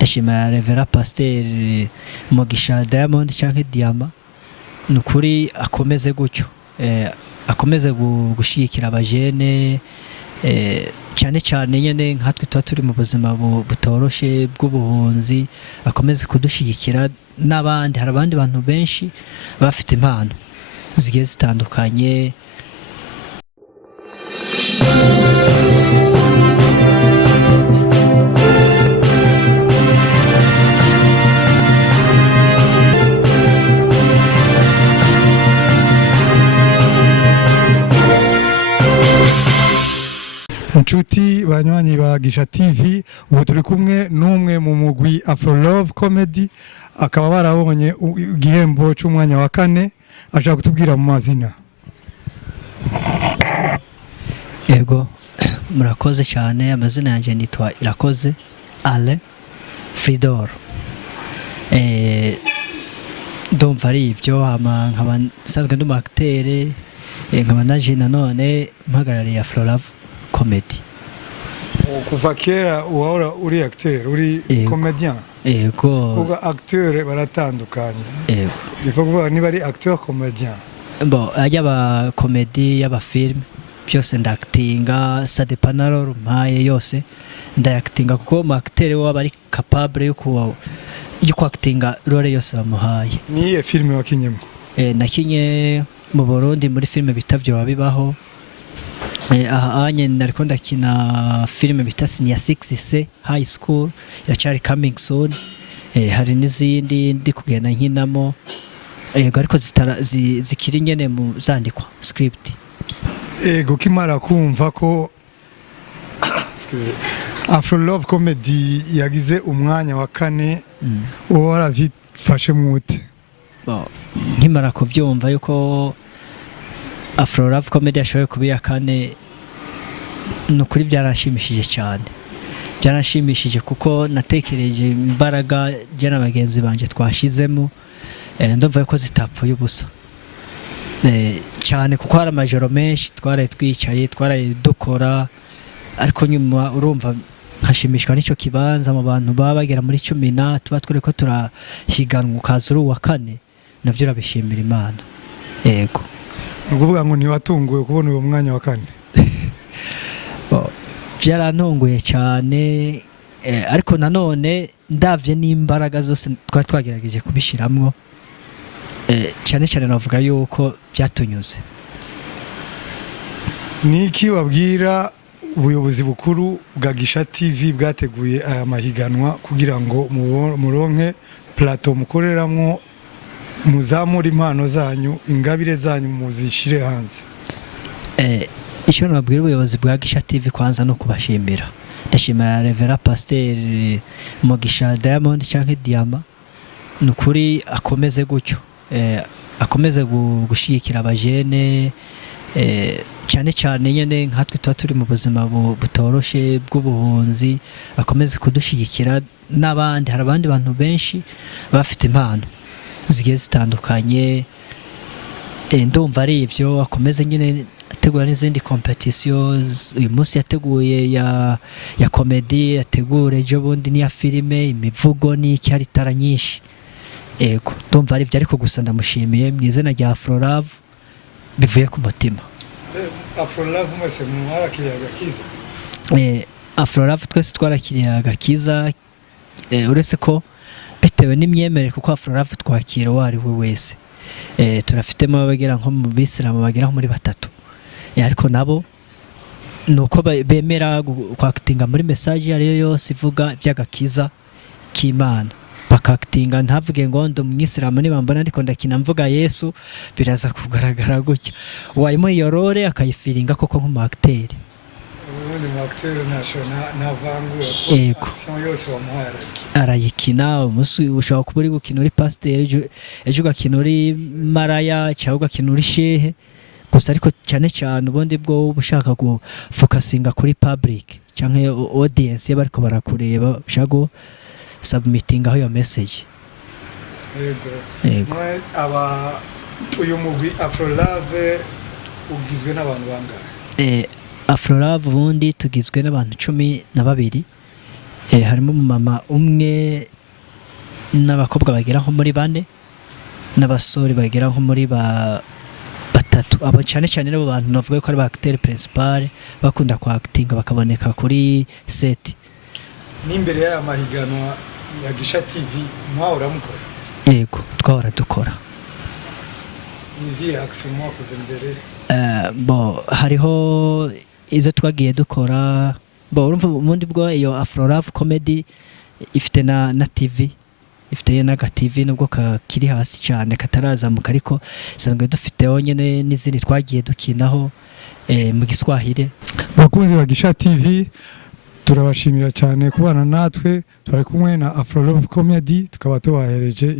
ndashimira Revera Pasteur Mugisha Diamond canke Diama nukuri akomeze gutyo akomeze gushigikira abajene cyane cyane nyene nkatwe tuba turi mu buzima butoroshe bw'ubuhunzi akomeze kudushigikira n'abandi hari abandi bantu benshi bafite impano zigiye zitandukanye. Inshuti banywanyi ba Gisha TV ubu turi kumwe n'umwe mu mugwi Afro Love Comedy akaba barabonye igihembo cy'umwanya wa 4 ashaka kutubwira mu mazina. Yego murakoze cyane amazina yanjye nitwa Irakoze Ale Fridor ndumva ari ivyo nkaba nsanzwe ndi acteur nkaba naje nanone mpagarariye Afro Love Comedy. Kuva kera uhora uri acteur uri comedian. Yego kuva acteur baratandukanye. Yego ifo kuvuga niba ari acteur comedian. Bon yaba comedy yaba film byose ndactinga ça dépend na role mpaye yose ndactinga kuko mu acteur waba ari capable yo actinga role yose bamuhaye. Niye film wakinyemo? Nakinye mu Burundi muri film bitavyo babibaho. Anye nariko ndakina film bita Senior 6C High School yacari coming soon. Hari n'izindi ndi kugenda nkinamo ariko zikiri nyene mu zandikwa script. Kimara kumva ko Afro Love Comedy yagize umwanya wa 4 waravifashe mute? Nkimara kuvyumva yuko Afro Love Comedy ashoboye kubiya 4 nukuri byaranshimishije cyane. Byaranshimishije kuko natekereje imbaraga jana bagenzi banje twashizemo ndumva ko zitapfuye ubusa. Cyane kuko hari amajoro menshi twaraye twicaye twaraye dukora ariko nyuma urumva nkashimishwa n'icyo kibanza mu bantu baba bagera muri 10 tuba twere ko turahiganwa ukazuru wa 4 navyo urabishimira Imana. Yego ukuvuga ngo ntiwatunguye kubona uwo mwanya wa 4? Byarantunguye cyane ariko nanone ndavye n'imbaraga zose twagerageje kubishiramwo cyane cyane navuga yuko byatunyuze. Niki wabwira ubuyobozi bukuru bwa Gisha TV bwateguye aya mahiganwa kugira ngo muronke plateau mukoreramo muzamura impano zanyu ingabire zanyu muzishire hanze? Icyo nabwira ubuyobozi bwa Gisha TV kwanza no kubashimira. Ndashimira Revera Pasteur Mugisha Diamond canke Diama nukuri akomeze gutyo akomeze gushigikira abajene cyane cyane nyene nkatwe tuba turi mu buzima butoroshe bw'ubuhunzi akomeze kudushigikira n'abandi hari abandi bantu benshi bafite impano zigiye zitandukanye. Ndumva ari ivyo akomeze nyene ategura n'izindi competitions. Uyu munsi yateguye ya comedy yategura ejo bundi ni ya filime imivugo ni icyari nyinshi. Ego ndumva ari byo ariko gusa ndamushimiye mu izina rya Afro Love bivuye ku mutima. Afro Love mwese mwarakiriye agakiza? Afro Love twese twarakiriye agakiza uretse ko bitewe n'imyemerere kuko Afro Love twakira wari we wese. Turafitemo abagera nko mu Bisilamu bagera muri 3 ariko nabo nuko bemera kwactinga muri message ariyo yose ivuga by'agakiza k'Imana bakactinga ntavuge ngo ndo mwisilamu nibambona ariko ndakina mvuga Yesu biraza kugaragara gutya wayimo iyo role akayifiringa koko nk'umu acteur. Ubundi mu acteur navangura ko action yose wamuhara arayikina umusi ushaka kuba uri gukina uri pasteur ejo ugakina uri maraya cyangwa ugakina uri shehe gusa ariko cyane cyane ubundi bwo ubushaka gufocusinga kuri public cyangwa audience y'abariko barakureba ushaka submitting aho yo message. Yego aba uyu mugwi Afro Love ugizwe n'abantu bangahe? Afro Love ubundi tugizwe n'abantu 12 harimo umumama umwe n'abakobwa bagera nko muri 4 n'abasore bagera nko muri batatu. Abo cyane cyane n'abo bantu navuga ko ari ba acteur principal bakunda kwa acting bakaboneka kuri set. N'imbere y'aya mahiganwa ya Gisha TV mwahora mukora? Yego twahora dukora. Niziye action mwakoze mbere? Bo hariho izo twagiye dukora, bo urumva ubundi bwo iyo Afro Love Comedy ifite na TV, ifite na TV nubwo kakiri hasi cyane katarazamuka, ariko sanzwe dufiteho nyene n'izindi twagiye dukinaho mu Giswahili. Bakunzi ba Gisha TV turabashimira cyane kubana natwe, turi kumwe na Afro Love Comedy tukaba tubahereje.